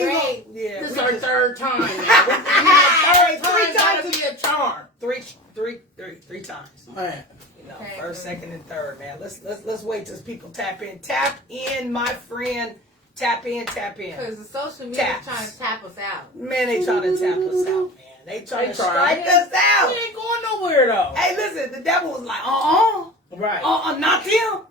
great. Yeah, this is our third time. Third time gotta be a charm. Three times. Man. You know, first, second, and third, man. Let's wait till people tap in. Tap in, my friend. Tap in. Because the social media is trying to tap us out. Man, they trying to tap us out, man. They trying to strike us out. We ain't going nowhere though. Hey, listen, the devil was like, right, not them,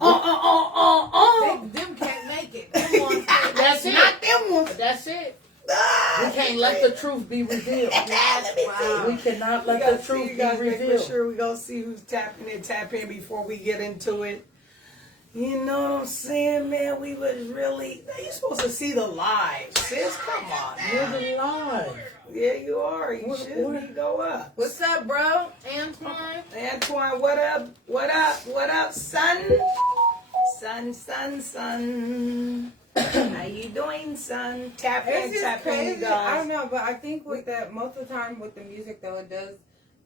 Them can't make it. That's it. not them ones. That's it. We can't let the truth be revealed. Wow. We cannot let the truth be revealed. For sure, we gonna see who's tapping in before we get into it. You know what I'm saying, man? We was really. You're supposed to see the live, sis. Come on, You're the live. Yeah, you are. You should go up. What's up, bro? Antoine, what up? What up, son? Son. How you doing, son? Tap in, you guys. I don't know, but I think with that, most of the time with the music, though, it does,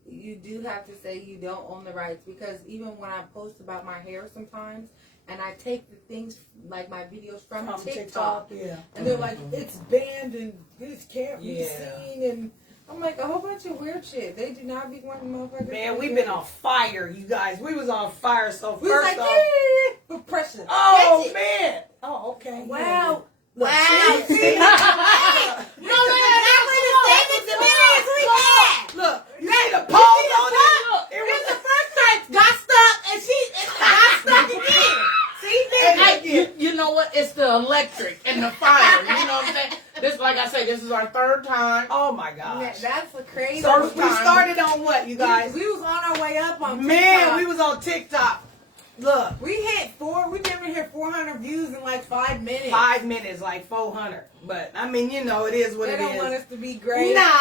you do have to say you don't own the rights, because even when I post about my hair sometimes, and I take the things, like my videos from TikTok, yeah. And they're like, it's banned and this can't be seen, and I'm like, a whole bunch of weird shit. They do not be wanting motherfuckers. Man, we've been on fire, you guys. We was on fire, so we first was like, off... for pressure. Oh, man. Oh, okay. Wow. Wow. See? Look, you see the pause on it? It was the first time got stuck, and she got stuck again. See, you know what? It's the electric and the fire. You know what I'm saying? This, like I said, this is our third time. Oh my gosh. That's a crazy. So we started on what, you guys? We was on our way up on TikTok. Man, we was on TikTok. Look. We never hit 400 views in like 5 minutes. 5 minutes, like 400. But, I mean, you know, it is what it is. They don't want us to be great. No.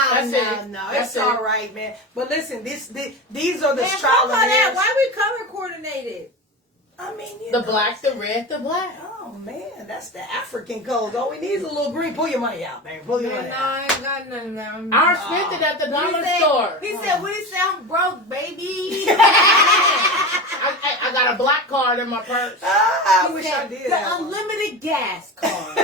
It's all right, man. But listen, these are the trial and errors. Why we color coordinated? I mean, the black, the red, the black. Oh, man, that's the African code. All we need is a little green. Pull your money out, man. Pull your money out. I ain't got none of them. I spent it at the dollar store. He said, what he sound broke, baby? I got a black card in my purse. I wish I did. The unlimited gas card.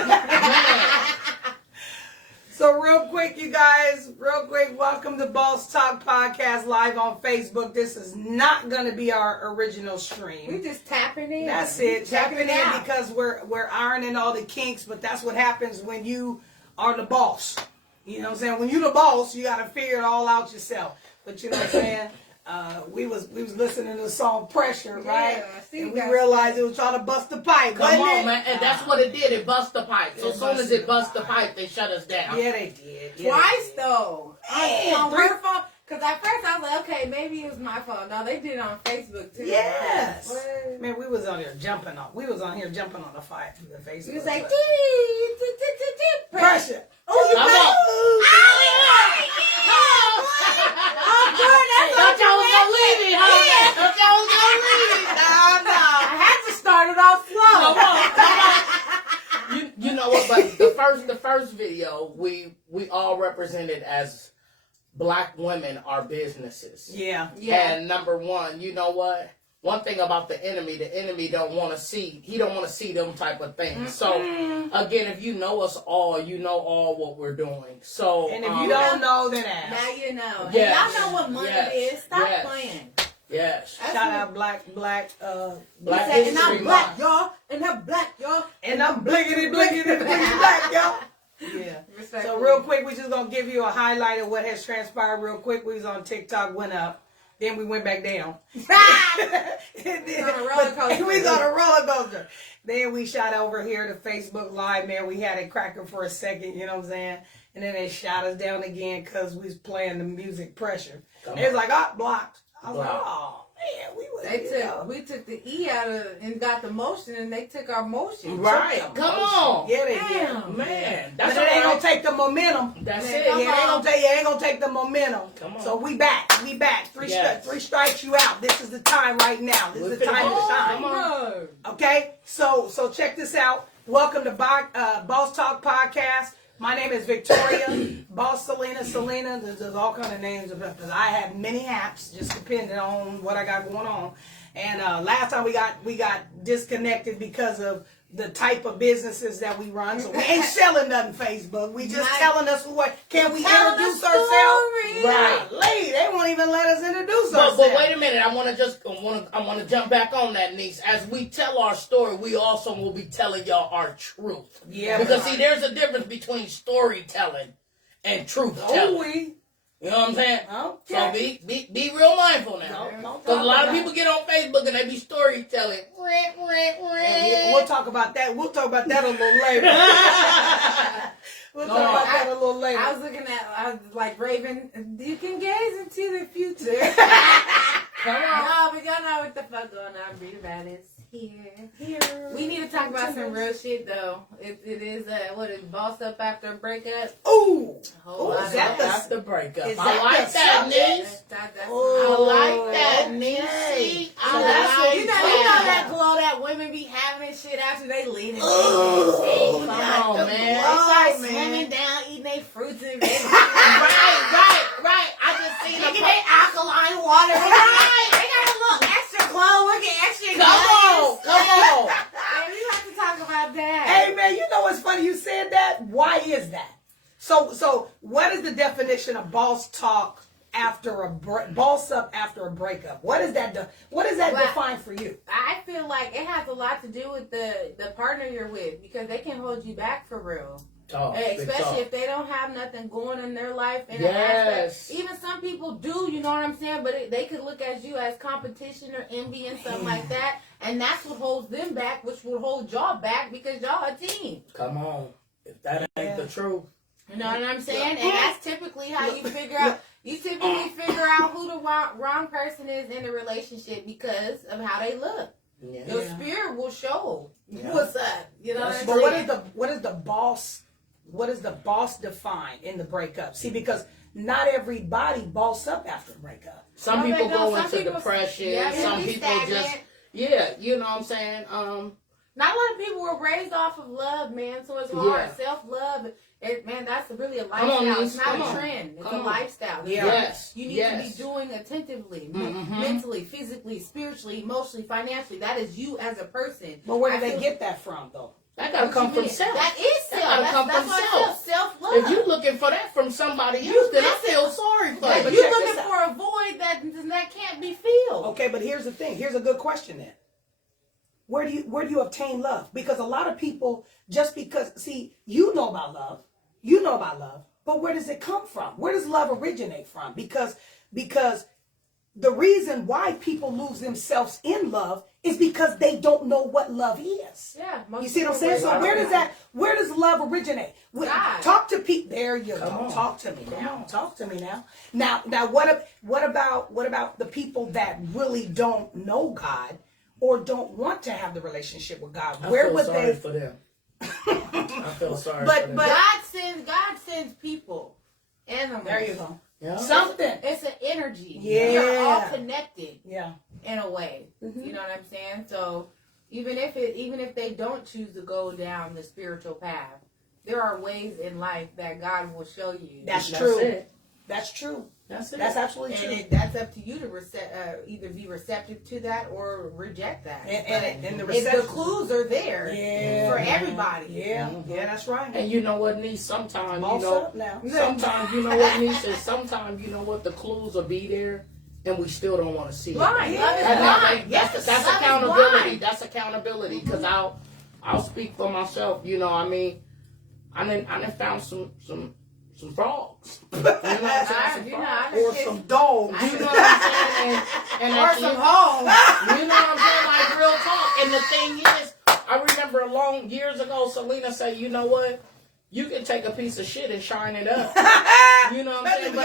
So real quick, you guys, welcome to Boss Talk Podcast live on Facebook. This is not going to be our original stream. We just tapping in. That's it. Tapping in because we're ironing all the kinks, but that's what happens when you are the boss. You know what I'm saying? When you're the boss, you got to figure it all out yourself. But you know what I'm saying? We was listening to the song Pressure, right? And we realized it was trying to bust the pipe. Come on, man. And that's what it did. It bust the pipe. So as soon as it bust the pipe, they shut us down. Yeah, they did. Twice, though. On her phone. Because at first I was like, okay, maybe it was my fault. No, they did it on Facebook, too. Yes. Man, we was on here jumping on. We was on here jumping on the fight through the Facebook. He was like, Pressure. Oh, you got Thought y'all was gonna leave it, huh? Thought y'all was gonna leave it. No. I had to start it off slow. Come on. You know what? But the first video, we all represented as black women are businesses. Yeah. And number one, you know what? One thing about the enemy don't want to see. He don't want to see them type of things. So again, if you know us all, you know all what we're doing. So and if you don't know, then ask. Now you know. Yes. And y'all know what money is. Stop playing. Yes. Shout out black Black History and I'm black, y'all. And I'm black, y'all. And I'm blinkety black, y'all. Yeah. So real quick, we're just gonna give you a highlight of what has transpired real quick. We was on TikTok, went up. Then we went back down. We was on a roller coaster. Then we shot over here to Facebook Live, man. We had it cracking for a second, you know what I'm saying? And then they shot us down again because we was playing the music Pressure. It was like, blocked. I was like, oh, man, we took the E out of it and got the motion, and they took our motion. Right. Come on. Yeah, they did. Man. But it ain't going to take the momentum. That's it. Yeah, it ain't going to take the momentum. Come on. So we back. Three strikes you out. This is the time right now. This is the time to shine. Come on. Okay? So check this out. Welcome to Boss Talk Podcast. My name is Victoria, Boss Selena. There's all kind of names because I have many hats, just depending on what I got going on. And last time we got disconnected because of the type of businesses that we run. So we ain't selling nothing Facebook. We just telling us can we introduce ourselves? Right. Lady, they won't even let us introduce ourselves. But wait a minute, I want to jump back on that, niece. As we tell our story, we also will be telling y'all our truth. Yeah. Because see, there's a difference between storytelling and truth telling. You know what I'm saying? Okay. So be real mindful now. Because a lot of people get on Facebook and they be storytelling. We'll talk about that. We'll talk about that a little later. I was looking at, I was like, Raven, you can gaze into the future. Come on. No, but y'all know what the fuck going on. Be about it. Here. We need to talk about some real shit, though. It is, what is boss up after a breakup? Ooh. Is that after breakup? I like that, niece. I like that, niece. You know that glow that women be having and shit after they leave it. Come on, man. They start swimming down, eating their fruits and vegetables. Right. I just seen Taking their alkaline water. Right. They got a little extra glow, looking extra good. Come on. Hey, we have to talk about that. Hey, man, you know what's funny? You said that. Why is that? So what is the definition of boss talk after boss up after a breakup? What is that? What does that define for you? I feel like it has a lot to do with the partner you're with, because they can hold you back for real. Especially if they don't have nothing going in their life. In an aspect. Even some people do, you know what I'm saying? But they could look at you as competition or envy and something like that. And that's what holds them back, which will hold y'all back because y'all a team. Come on. If that ain't the truth. You know what I'm saying? And that's typically how you figure out. You typically figure out who the wrong person is in the relationship because of how they look. Yeah. Your spirit will show what's up. You know what I'm saying? But what is the boss define in the breakup? See, because not everybody boss up after a breakup. Some people go into depression. Yeah, some people just you know what I'm saying? Not a lot of people were raised off of love, man. So it's hard. Self-love, man, that's really a lifestyle. It's not a trend. It's a lifestyle. Yeah. Yes. You need to be doing attentively, mentally, physically, spiritually, emotionally, financially. That is you as a person. But where do they get that from, though? That gotta come from self. That is self. That gotta come from self. Self-love. If you're looking for that from somebody else, then I feel sorry for you. But you're looking for a void that can't be filled. Okay, but here's the thing. Here's a good question then. Where do you obtain love? Because a lot of people, just because, see, you know about love, but where does it come from? Where does love originate from? Because the reason why people lose themselves in love is because they don't know what love is. Yeah. You see what I'm saying? So where does love originate? Talk to people. There you go. Talk to me now. Talk to me now. Now what about the people that really don't know God or don't want to have the relationship with God? Where would they for them? I feel sorry for them. But God sends people. Animals. There you go. Yeah. Something. It's an energy. Yeah. You're all connected. Yeah. In a way. You know what I'm saying? So even if they don't choose to go down the spiritual path, there are ways in life that God will show you. That's true. It. That's true. That's it. That's absolutely true. And that's up to you to either be receptive to that or reject that. And the clues are there for everybody. Yeah, that's right. And you know what, niece? Sometimes Sometimes you know what, the clues will be there, and we still don't want to see it. That's accountability. That's accountability. Because I'll speak for myself. You know, I mean, I done found some frogs. You know what I'm saying? Or some dogs. You know what I'm saying? Or some homes. You know what I'm saying? Like real talk. And the thing is, I remember years ago, Selena said, you know what? You can take a piece of shit and shine it up. You know what I'm saying? But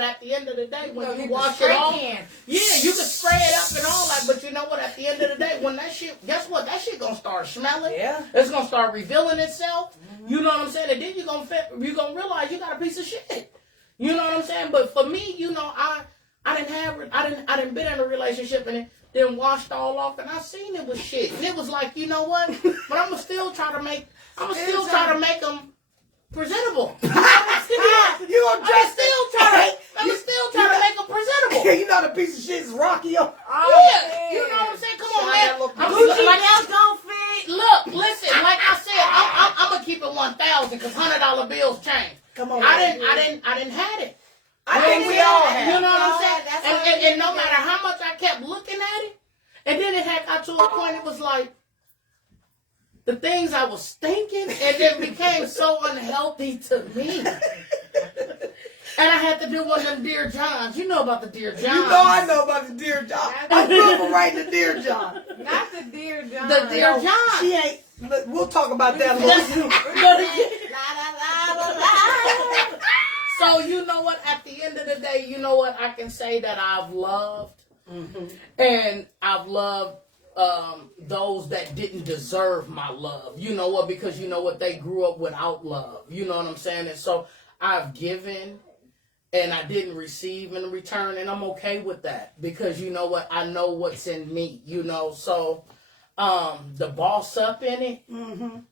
at the end of the day, when you wash it off, you can spray it up and all that. But you know what? At the end of the day, when that shit, guess what? That shit gonna start smelling. Yeah. It's gonna start revealing itself. You know what I'm saying? And then you're gonna realize you got a piece of shit. You know what I'm saying? But for me, you know, I didn't been in a relationship and it then washed all off, and I seen it was shit. And it was like, you know what? But I'm still trying to make them presentable. I'm still trying to make them presentable. You know the piece of shit is rocky. You know what I'm saying? Come on, man. Gucci belts don't fit. how much I kept looking at it. And then it had got to a point, it was like, the things I was thinking, and then became so unhealthy to me. And I had to do one of them Dear Johns. You know about the Dear Johns. You know I know about the Dear John. I'm good for writing the Dear John. Not the Dear John. The Dear John. She ain't. We'll talk about that a little. So you know what? At the end of the day, you know what? I can say that I've loved. And I've loved those that didn't deserve my love. You know what? Because you know what? They grew up without love. You know what I'm saying? And so I've given and I didn't receive in return, and I'm okay with that because you know what? I know what's in me, you know. So the boss up in it,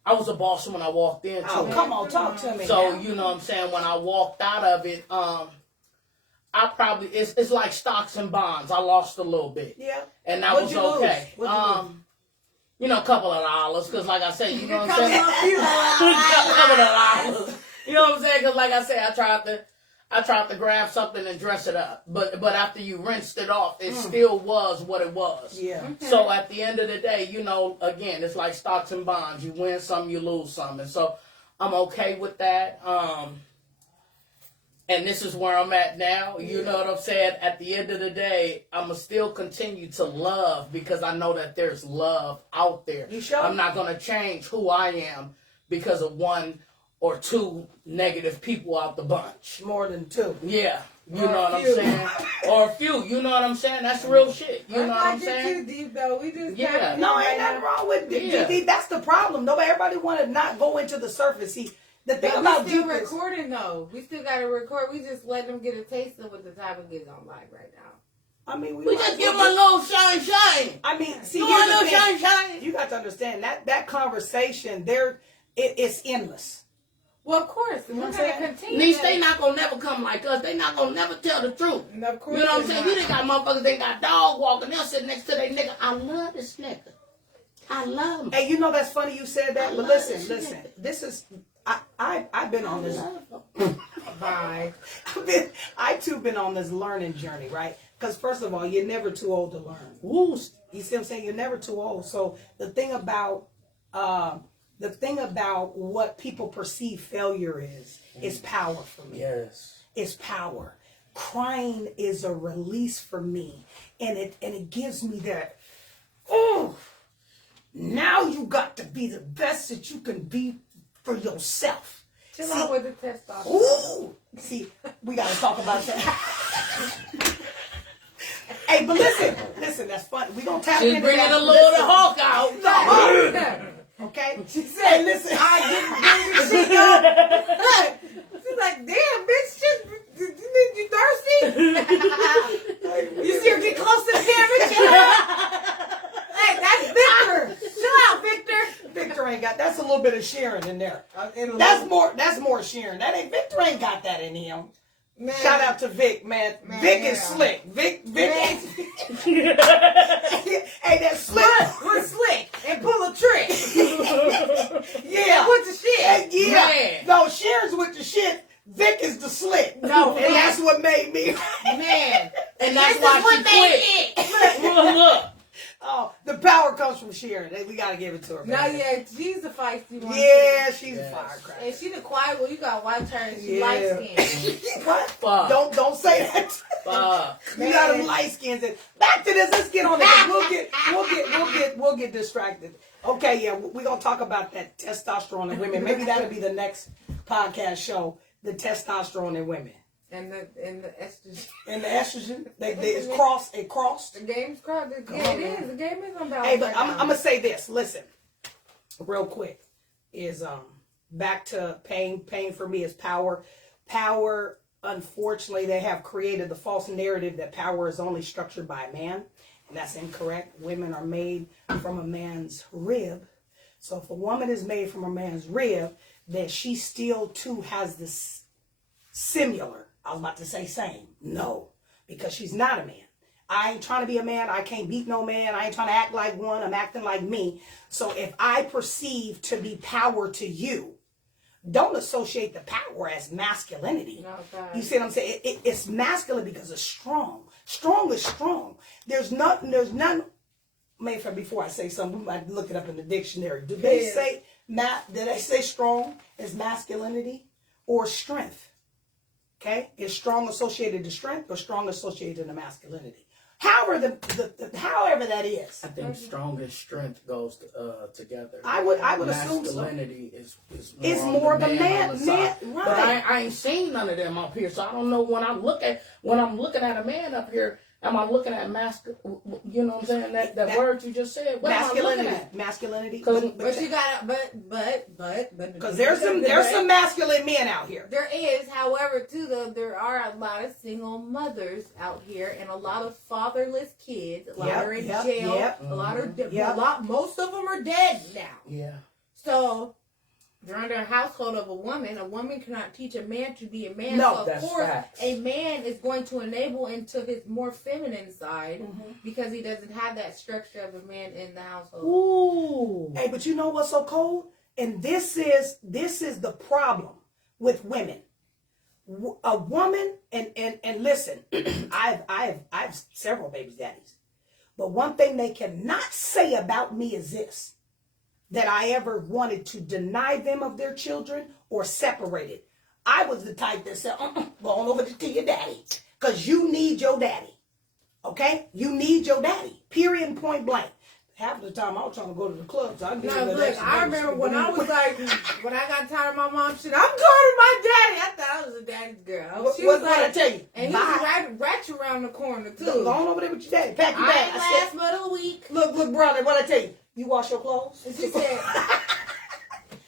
I was a boss when I walked into it. Come on, talk to me. So now. you know what I'm saying? When I walked out of it, I probably it's like stocks and bonds. I lost a little bit. Yeah. And that was okay. You know, a couple of dollars, because like I said, you know what I'm saying? A couple of dollars. You know what I'm saying? Because like I said, I tried to grab something and dress it up. But after you rinsed it off, it still was what it was. Yeah. So at the end of the day, you know, again, it's like stocks and bonds. You win some, you lose some. And so I'm okay with that. And this is where I'm at now. You know what I'm saying? At the end of the day, I'm going to still continue to love because I know that there's love out there. You sure? I'm not going to change who I am because of one or two negative people out the bunch. More than two. Yeah. You Or know what a I'm few. saying? Or a few. You know what I'm saying? That's real shit. You know what I'm saying? Too deep though. We just Yeah. No, ain't nothing wrong with it. Yeah. That's the problem. Everybody want to not go into the surface. See, the thing But about we still deep is, recording though. We still got to record. We just let them get a taste of what the topic is on live right now. I mean, We just give them a little shine. I mean, see, You here's want a the little thing. shine? You got to understand that conversation it's endless. Well, of course, we're what I'm gonna saying? continue. Niece, that. they not gonna never come like us. They not gonna never tell the truth. And of course You know what I'm they're saying? not. You done got motherfuckers that got dog walking. They'll sit next to their nigga. I love this nigga. I love him. Hey, you know that's funny you said that, but listen. This is I've been on this. Bye. I too been on this learning journey, right? Because first of all, you're never too old to learn. Woo. You see what I'm saying? You're never too old. So the thing about what people perceive failure is power for me. Yes. It's power. Crying is a release for me, and it gives me that. Oh, now you got to be the best that you can be for yourself. Chill out with the testosterone. Ooh, see, we got to talk about that. Hey, but listen, that's funny. We gonna tap She's into bringing that. a little of the Hulk out. Okay, she said, "Listen, I didn't bring the shit up. She's like, damn, bitch, you thirsty? You see her get close to the camera? Chill out. Hey, that's Victor. Chill out, Victor. Victor ain't got. That's a little bit of Sharon in there. That's more Sharon. That ain't Victor ain't got that in him. Man. Shout out to Vic, man. Vic is slick. Vic. Man. Hey, that's slick. We're slick and pull a trick. Yeah. With the shit. Yeah. Man. No, Sharon's with the shit. Vic is the slick. No, and that's what made me. Man. And that's This why is what she they quit. did. Look. Oh, the power comes from Sharon. We gotta give it to her. No, man. yeah, she's a feisty one. Yeah, she's a Yes. firecracker. And she the quiet one. You got white her and she Yeah. light skinned. What? Fuck. Don't say that. Fuck. You got them light skins. Back to this. Let's get on it. We'll get distracted. Okay, yeah, we're gonna talk about that testosterone in women. Maybe that'll be the next podcast show. The testosterone in women And the estrogen. and the estrogen. It's crossed. It crossed. The game's crowded. Yeah, it is. The game is on balance. Hey, but right I'm now. gonna say this. Listen, real quick, is back to pain. Pain for me is power. Power. Unfortunately, they have created the false narrative that power is only structured by a man, and that's incorrect. Women are made from a man's rib. So if a woman is made from a man's rib, then she still too has this similar. I was about to say same. No, because she's not a man. I ain't trying to be a man. I can't beat no man. I ain't trying to act like one. I'm acting like me. So if I perceive to be power to you, don't associate the power as masculinity. You see what I'm saying? It's masculine because it's strong. Strong is strong. There's none. Maybe before I say something, we might look it up in the dictionary. Do they say strong is masculinity or strength? Okay, is strong associated to strength or strong associated to masculinity? However, however that is. I think strong and strength goes together. I would assume so. Masculinity is more of a man, right. But I ain't seen none of them up here, so I don't know when I'm looking at a man up here. Am I looking at masculine? You know what I'm saying? That word you just said. What masculinity. am I looking at? Masculinity. But you gotta, but because there's some masculine men out here. There is, however, too, though, there are a lot of single mothers out here and a lot of fatherless kids. A lot are in jail. Most of them are dead now. Yeah. So they're under a household of a woman. A woman cannot teach a man to be a man. No, so of course, a man is going to enable into his more feminine side because he doesn't have that structure of a man in the household. Ooh. Hey, but you know what's so cold? And this is the problem with women. A woman, and listen, I've several baby daddies, but one thing they cannot say about me is this: that I ever wanted to deny them of their children or separate it. I was the type that said, go on over to your daddy, because you need your daddy. Okay? You need your daddy. Period and point blank. Half of the time I was trying to go to the club, so I I remember when I was like, when I got tired of my mom shit, I'm going to my daddy. I thought I was a daddy's girl. What I tell you? And he was right around the corner too. Go on over there with your daddy. Pack your bag. I ain't last but a week. Look, brother, what I tell you? You wash your clothes? And she said,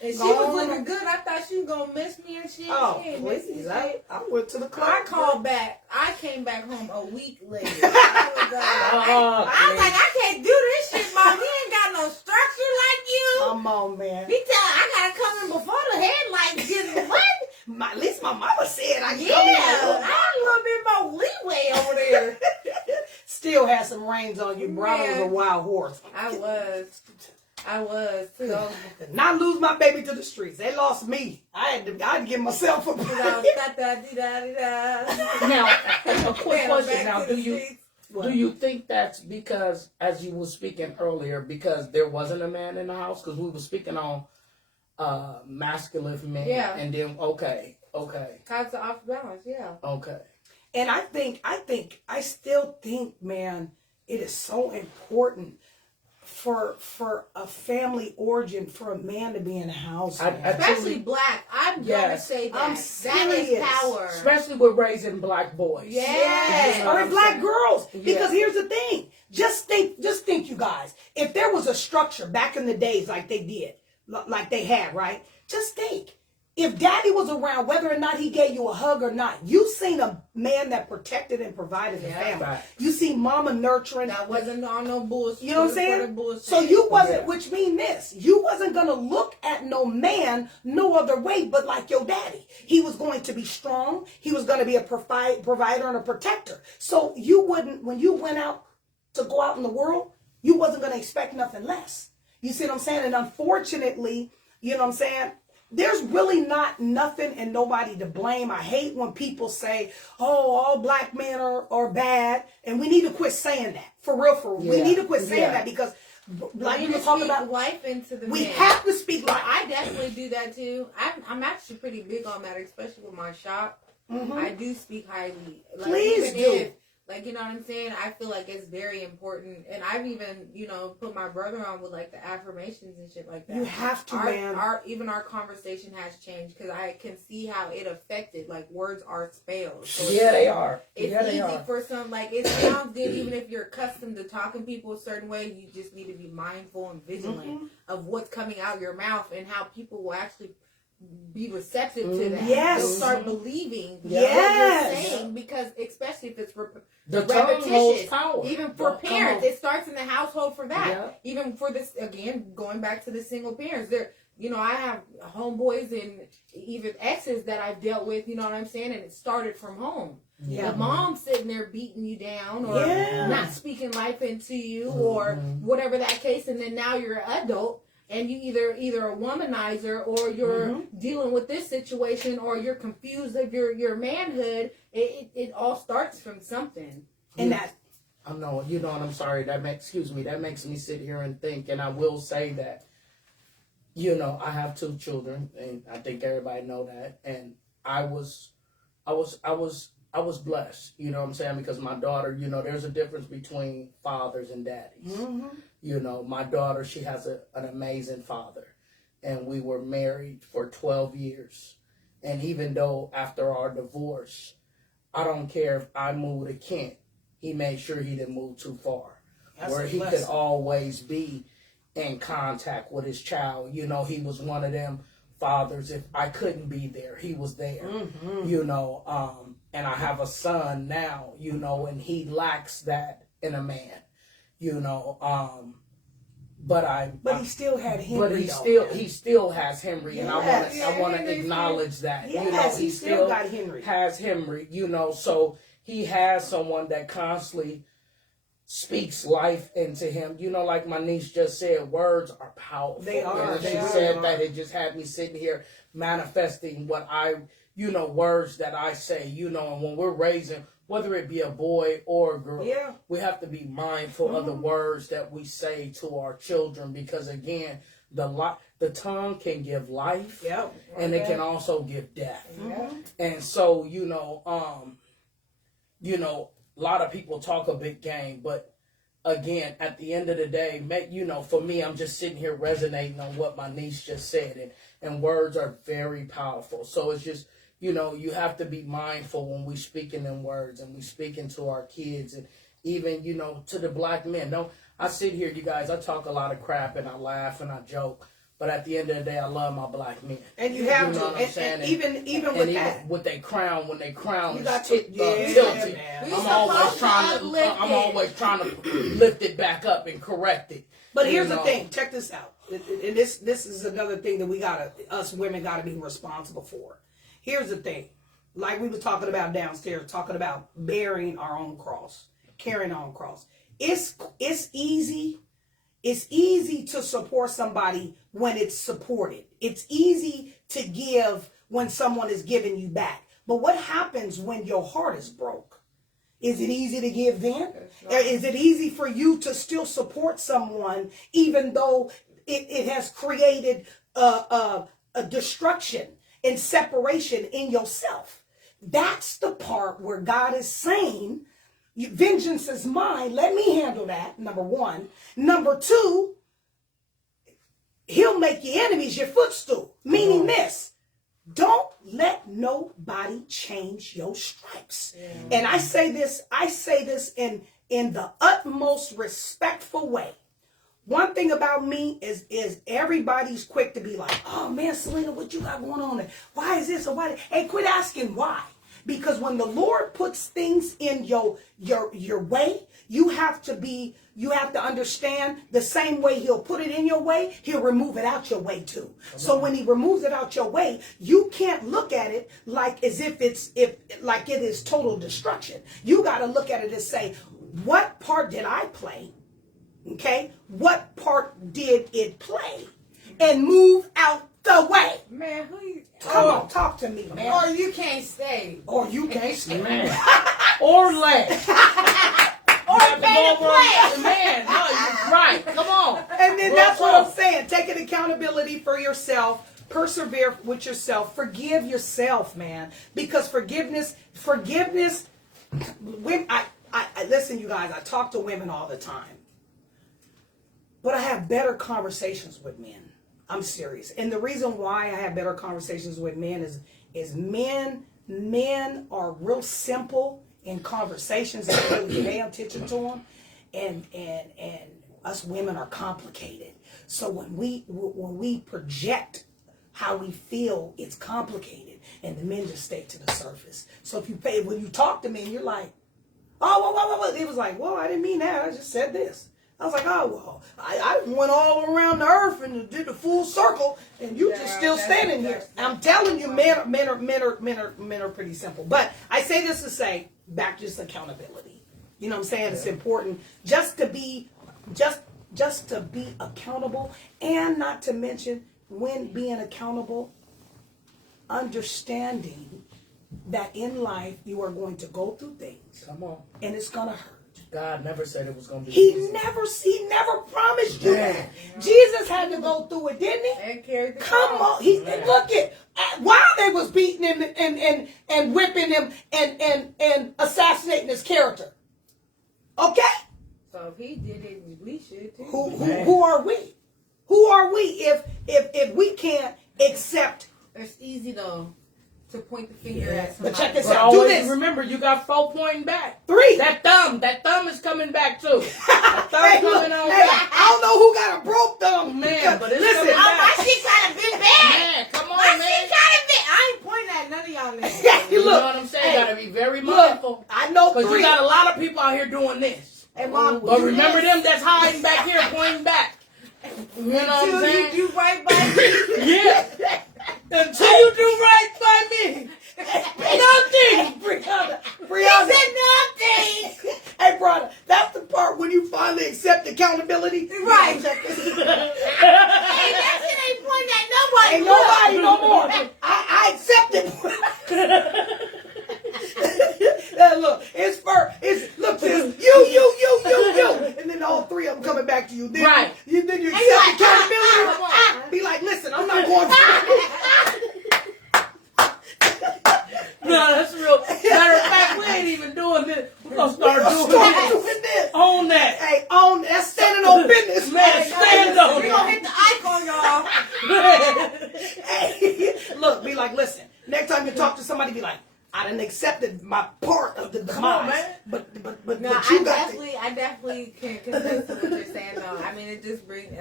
and she was looking good. I thought she was going to miss me and shit. Oh, she ain't please. I went to the club. I called back. I came back home a week later. I was like, I can't do this shit, Mom. We ain't got no structure like you. Come on, man. I got to come in before the headlights get what? At least my mama said I could I had a little bit more leeway over there. Still had some reins on you, bro. I was a wild horse. I was too. Not lose my baby to the streets. They lost me. I had to give myself a break. Now, a quick question. Now, do you think that's because, as you were speaking earlier, because there wasn't a man in the house? Because we were speaking on masculine men. Yeah. And then, okay. Kind of off balance, yeah. Okay. And I still think, man, it is so important for a family origin for a man to be in the house. Especially black. I'm going to say that. That is power. Especially with raising black boys. Yes. Or black girls. Because here's the thing. Just think, you guys. If there was a structure back in the days like they did, like they had, right? Just think. If daddy was around, whether or not he gave you a hug or not, you seen a man that protected and provided the family. Right. You see mama nurturing. That wasn't on no bullshit. You know what I'm saying? So you wasn't, which mean this, you wasn't going to look at no man no other way but like your daddy. He was going to be strong. He was going to be a provider and a protector. So you wouldn't, when you went out to go out in the world, you wasn't going to expect nothing less. You see what I'm saying? And unfortunately, you know what I'm saying? There's really nothing and nobody to blame. I hate when people say, oh, all black men are bad. And we need to quit saying that. For real. Yeah. We need to quit saying that because like you were talking about life into the we man. have to speak life. I definitely do that too. I'm actually pretty big on that, especially with my shop. I do speak highly. Like, please do. Like, you know what I'm saying? I feel like it's very important. And I've even, put my brother on with, like, the affirmations and shit like that. You have to, man. Even our conversation has changed because I can see how it affected. Like, words are spelled. So they are. It's easy for some, like, it sounds good even if you're accustomed to talking people a certain way. You just need to be mindful and vigilant of what's coming out your mouth and how people will actually be receptive to that. Yes. They'll start believing what you're saying because, especially if it's the tongue holds power. Even for parents, it starts in the household for that. Yeah. Even for this, again, going back to the single parents, I have homeboys and even exes that I've dealt with, you know what I'm saying? And it started from home. Yeah. The mom sitting there beating you down or not speaking life into you or whatever that case. And then now you're an adult and you either a womanizer, or you're dealing with this situation, or you're confused of your manhood. It all starts from something. And that, I know, you know, and I'm sorry, that makes me sit here and think, and I will say that, you know, I have 2 children, and I think everybody know that, and I was blessed, you know what I'm saying, because my daughter, you know, there's a difference between fathers and daddies. You know, my daughter, she has an amazing father, and we were married for 12 years, and even though after our divorce, I don't care if I moved to Kent, he made sure he didn't move too far, where he could always be in contact with his child. You know, he was one of them fathers. If I couldn't be there, he was there. You know, and I have a son now, you know, and he lacks that in a man. You know, but he still had Henry. But he still has Henry, yes. And I want to acknowledge that. Yes, you know, he still got Henry. Has Henry, you know, so he has someone that constantly speaks life into him. You know, like my niece just said, words are powerful. They are. And she said that it just had me sitting here manifesting what words that I say, you know, and when we're raising, whether it be a boy or a girl, we have to be mindful of the words that we say to our children, because again, the tongue can give life, and it can also give death. And so, you know, a lot of people talk a big game, but again, at the end of the day, you know, for me, I'm just sitting here resonating on what my niece just said, and words are very powerful. So it's just, you know, you have to be mindful when we speaking in words, and we speaking to our kids, and even, you know, to the black men. I sit here, you guys, I talk a lot of crap, and I laugh and I joke, but at the end of the day, I love my black men. And you have know to. What I'm saying? And even with that, with their crown, when they crown you is got to, tilted, man. I'm always trying to lift it back up and correct it. But here's the thing. Check this out. And this is another thing that us women gotta be responsible for. Here's the thing. Like we were talking about downstairs, talking about bearing our own cross, carrying our own cross. It's easy. It's easy to support somebody when it's supported. It's easy to give when someone is giving you back. But what happens when your heart is broke? Is it easy to give then? Is it easy for you to still support someone even though it has created a destruction and separation in yourself? That's the part where God is saying, vengeance is mine. Let me handle that, number one. Number two, he'll make your enemies your footstool. Meaning this, don't let nobody change your stripes. And I say this in the utmost respectful way. One thing about me is everybody's quick to be like, oh man, Selena, what you got going on? Why is this or why? Hey, quit asking why. Because when the Lord puts things in your way, you have to understand the same way he'll put it in your way, he'll remove it out your way too. So when he removes it out your way, you can't look at it like as if like it is total destruction. You got to look at it and say, what part did I play? Okay? What part did it play? And move out the way. Man, who you... Come on, talk to me, man. Or you can't stay. Or you can't stay. Man. Or lay. Or pay to play. Man, no, you're right. Come on. And then that's what I'm saying. Taking accountability for yourself. Persevere with yourself. Forgive yourself, man. Because forgiveness, when I listen, you guys, I talk to women all the time. But I have better conversations with men. I'm serious. And the reason why I have better conversations with men is men are real simple in conversations and really pay attention to them. And us women are complicated. So when we project how we feel, it's complicated. And the men just stay to the surface. So when you talk to men, you're like, oh, well. It was like, well, I didn't mean that. I just said this. I was like, oh, well, I went all around the earth and did the full circle, and you just still standing here. I'm telling you, men are pretty simple. But I say this to say, back just accountability. You know what I'm saying? Yeah. It's important just just to be accountable, and not to mention when being accountable, understanding that in life you are going to go through things. Come on. And it's going to hurt. God never said it was going to be He easy. never promised you that. Jesus had to go through it, didn't he? And carry the Come cross. on. Look at while they was beating him and whipping him and assassinating his character. Okay? So if he did it, we should too. Who are we? Who are we if we can't accept? It's easy though to point the finger at somebody. But check this But out. Do always this. remember, you got 4 pointing back. 3. That thumb is coming back too. That thumb Hey, look, coming on hey, back. I don't know who got a broke thumb. Man, but it's listen, coming back. My shit kind of been bad. Man, come on, My man. shit kind of been. I ain't pointing at none of y'all niggas. You know look, what I'm saying? hey, You gotta be very look, mindful. I know Because 3. you got a lot of people out here doing this. And mom, But remember them that's hiding back here, pointing back. You know what I'm saying? You do right by me. Yeah. Until you do right by me. Nothing. Brianna. He said nothing. Hey, brother, that's the part when you finally accept accountability. Right. Check this. Hey, that shit ain't pointing at nobody. Ain't nobody no more. I accept it. Look, it's first. Look, sis, you, and then all 3 of them coming back to you. Then, Right. Then you And accept you're like, accountability. Be like, listen, I'm not going No, that's real. Matter of fact, we ain't even doing this. We're going to start doing this. On that. Hey, that's standing on business. Man, stand on We it. gonna hit the icon, y'all. Hey, look, be like, listen, next time you talk to somebody, be like, I done accepted my part of the demise. Come on, man. But No, you I got definitely can contest to what you're saying though. I mean, it just brings.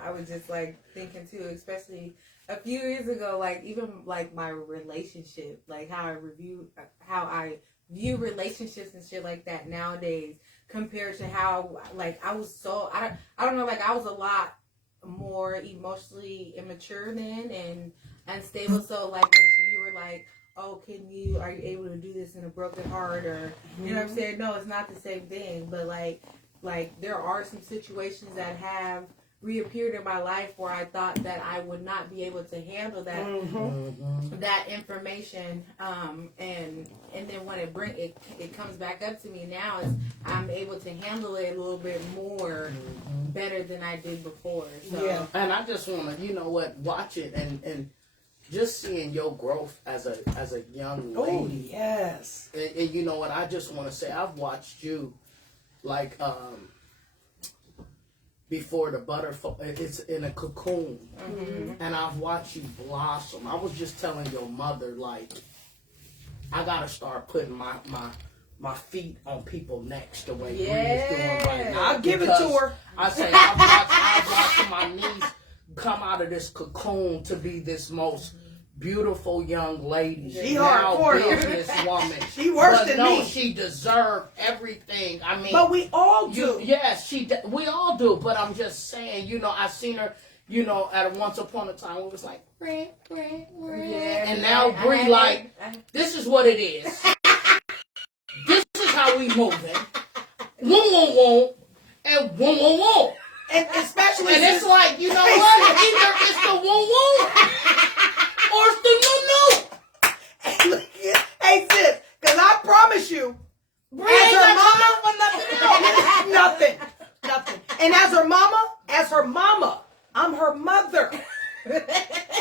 I was just like thinking too, especially a few years ago, like even like my relationship, like how I view relationships and shit like that nowadays compared to how like I was so I don't know, like I was a lot more emotionally immature then and unstable. So like when you were like, oh, are you able to do this in a broken heart, or you know what I'm saying? No, it's not the same thing. But like there are some situations that have reappeared in my life where I thought that I would not be able to handle that that information, and then when it comes back up to me now, I'm able to handle it a little bit more better than I did before. So. Yeah, and I just want to, you know what, watch it and just seeing your growth as a young lady. Oh, yes. And you know what, I just want to say, I've watched you like before the butterfly, it's in a cocoon, and I've watched you blossom. I was just telling your mother, like, I gotta start putting my feet on people's necks the way Bree's doing right now. I'll give it to her. I say I've watched my niece come out of this cocoon to be this most beautiful young lady. She now hardcore. businesswoman. She worse but than no, me. she deserved everything. I mean, But we all do. Yes, we all do. But I'm just saying, you know, I seen her, you know, at once upon a time it was like, yeah, and now Bree like, this is what it is. This is how we moving. Woo, and woo. And especially And it's like, you know what? Either it's the woo or it's the no. Hey, sis, because I promise you, Bree ain't got time for nothing else. nothing. And as her mama, I'm her mother.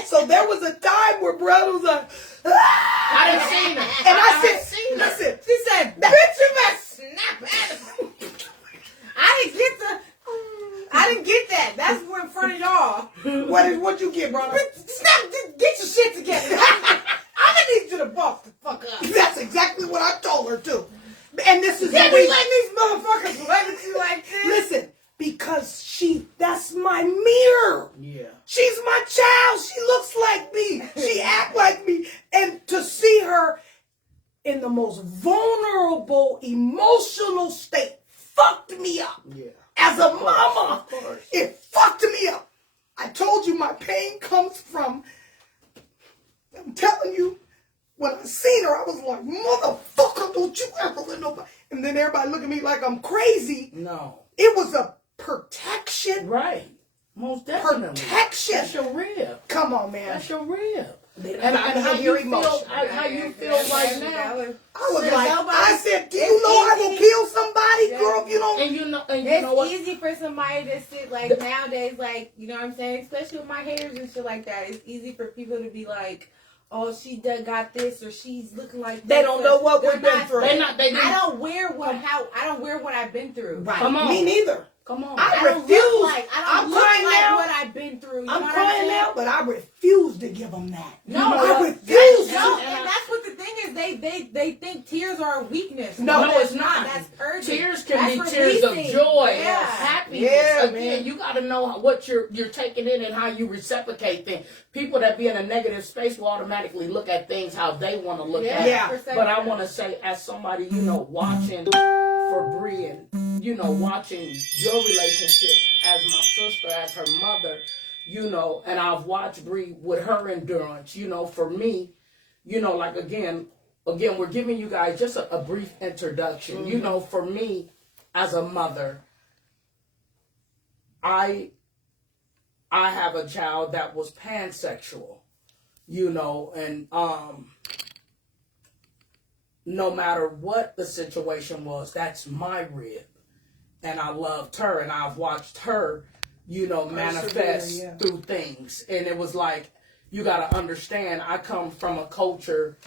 So there was a time where brother was like, I done seen her. and I done said, seen her. listen, She said, "Bitch, you better snap at him." I didn't get that. That's in front of y'all. what you get, brother? Snap, get your shit together. I'm gonna need you to boss the fuck up. That's exactly what I told her too. And this is Can't what be we letting these motherfuckers look at you like this. listen, because that's my mirror. Yeah. She's my child. She looks like me. She act like me. And to see her in the most vulnerable, emotional state fucked me up. Yeah. As a mama, Of course. it fucked me up. I told you my pain comes from, I'm telling you, when I seen her, I was like, motherfucker, don't you ever let nobody. And then everybody look at me like I'm crazy. No. It was a protection. protection. Right. Most definitely. Protection. That's your rib. Come on, man. That's your rib. And how you feel? How you feel right now? I was like, I said, do you know I will kill somebody, girl? If you don't. And you it's know what? easy for somebody to sit like nowadays, like, you know what I'm saying? Especially with my hairs and shit like that. It's easy for people to be like, oh, she got this, or she's looking like this. They don't know what we've been through. I don't wear what I've been through. Right. Come on. Me neither. Come on. I don't refuse. look like what I've been through. I'm crying now, but I refuse to give them that. No, I refuse. No, and that's what the thing is. They think tears are a weakness. No, it's not. That's urgent. Tears can That's be tears of releasing. joy, Yeah. of happiness. Yeah, Again, man. you got to know what you're taking in and how you reciprocate things. People that be in a negative space will automatically look at things how they want to look at it. Yeah. But I want to say, as somebody, watching for Bree and, watching your relationship as my sister, as her mother, and I've watched Bree with her endurance, for me, like again, we're giving you guys just a brief introduction. Mm-hmm. For me, as a mother, I have a child that was pansexual, and no matter what the situation was, that's my rib. And I loved her, and I've watched her, manifest through things. And it was like, you got to understand, I come from a culture,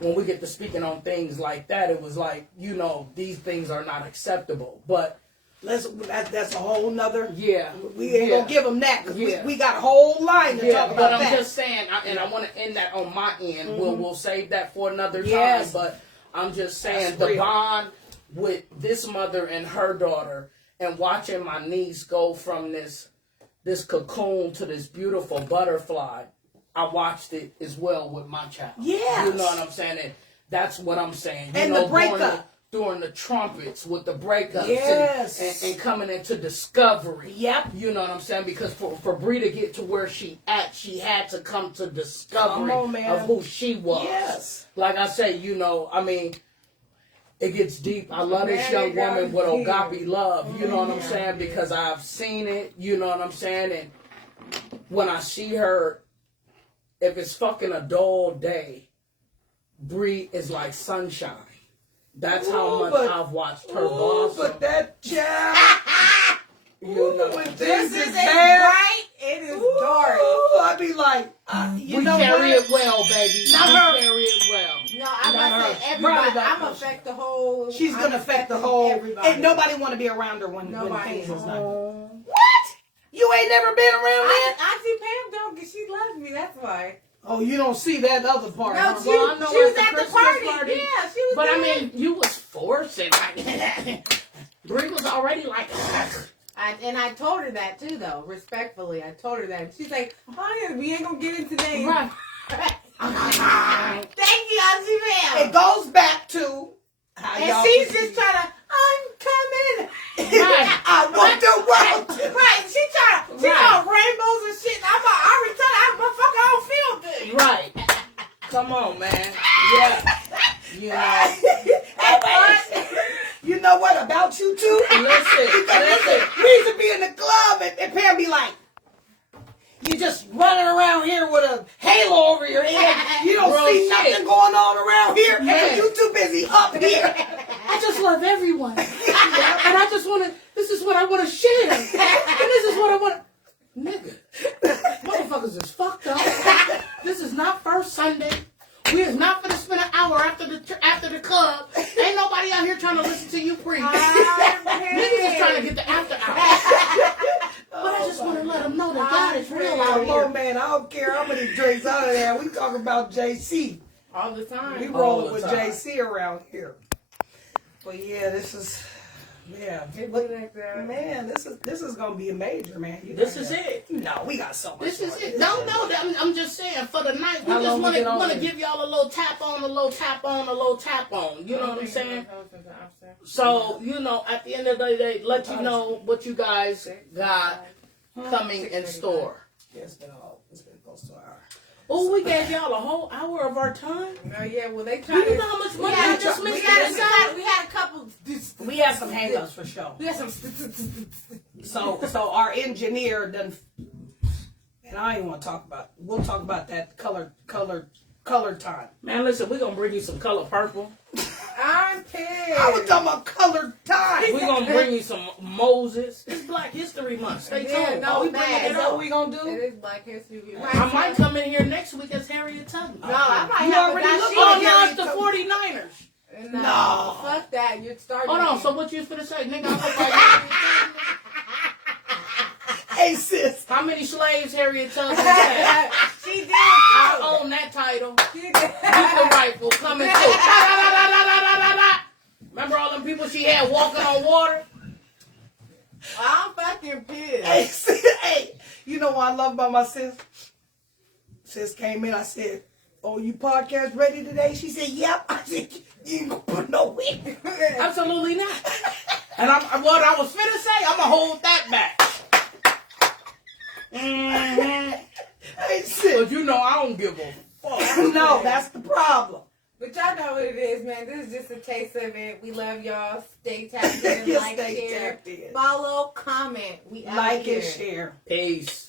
when we get to speaking on things like that, it was like, these things are not acceptable. But that's a whole nother. Yeah. We ain't going to give them that, because Yeah. we got a whole line to talk about but that. I'm just saying, and I want to end that on my end. Mm-hmm. We'll save that for another time. Yes. But I'm just saying, That's the real. bond with this mother and her daughter, and watching my niece go from this cocoon to this beautiful butterfly, I watched it as well with my child. Yes. You know what I'm saying? And that's what I'm saying. And the breakup. During the trumpets with the breakups, Yes. and coming into discovery. Yep. You know what I'm saying? Because for Bree to get to where she she had to come to discovery of who she was. Yes. Like I say, it gets deep. I love this young woman with agape love. You know what I'm saying? Because I've seen it. You know what I'm saying? And when I see her, if it's fucking a dull day, Bree is like sunshine. That's how much I've watched her blossom. But that child, when This things is is bad, bright. It is dark. I be like, you we know carry what? it well, baby. Not we her. carry it well. No, I'm Not gonna her. say everybody. Right, I'm gonna affect the whole. She's gonna affect the whole. Everybody. And nobody want to be around her when Nobody. things is not good. What? You ain't never been around that? Auntie Pam don't, cause she loves me. That's why. Oh, you don't see that other part. No, huh? she, Well, I know she was at the at the Christmas party. party. Yeah, she was. But I there. mean, you was forcing. Bree was already like. And I told her that too, though, respectfully. I told her that. And she's like, oh, yeah, we ain't gonna get into names. Right. Thank you, Auntie Pam. It goes back to how And y'all she's perceive- just trying to, I'm coming. Right. I want the world to. Right. She trying rainbows and shit. I already told her, motherfucker, I don't feel good. Right. Come on, man. Yeah. You know. You know what about you two? Listen. We used to be in the club and Pam be like, you just running around here with a halo over your head. You don't Bro, see shit. nothing going on around here. Yeah. And you too busy up here. I just love everyone. And I just want to, this is what I want to share. And this is what I want to, nigga. Motherfuckers is fucked up. This is not first Sunday. We is not going to spend an hour after the club. Ain't nobody out here trying to listen to you preach. Niggas is trying to get the after hours. But I just want to let them know that God is real out Come here. on, man. I don't care how many drinks out of there. We talking about JC. All the time. We All rolling the with time. JC around here. But yeah, this is, yeah. It But, be like that. man, this is gonna be a major, man. This is it. No, we got so much. This is more. it. No, I'm just saying, for the night, we How just long we get on want to here? give y'all a little tap on, a little tap on, a little tap on. You know what I'm saying? So, at the end of the day, let you know what you guys got coming in store. Yeah, it's been close to an hour. Oh, we gave y'all a whole hour of our time. Oh yeah, well they Do tried you to. know how much money I just missed? We had a couple. We had some hang-ups for sure. We had some. So our engineer done, and I ain't want to talk about. We'll talk about that color time. Man, listen, we're gonna bring you some color purple. I'm pissed. I was talking about color time. We're gonna bring you some Moses. It's Black History Month. Stay Yeah, tuned. no, we man. bringing Is it that what up. we gonna It do? is Black History Week. I might come in here next week as Harriet Tubman. No, I might You have already a look Oh, like no, Harriet it's the Tubman. 49ers. No. Fuck that. You're starting. Hold on, so what you was finna say? Nigga, I look like Harriet Tubman? Hey sis. How many slaves Harriet Tubman had? She did. I own that title. She did. Keep the rifle coming through. Remember all them people she had walking on water? I'm fucking pissed. Hey, sis. Hey, you know what I love about my sis? Sis came in. I said, "Oh, you podcast ready today?" She said, "Yep." I said, "You ain't gonna put no wig." Absolutely not. And what I was finna say, I'm gonna hold that back. Hey, sis. But you know I don't give a fuck. No, that's the problem. But y'all know what it is, man. This is just a taste of it. We love y'all. Stay tapped in, Yes, like, stay share, tapped in. follow, comment. We out Like here. and share. Peace.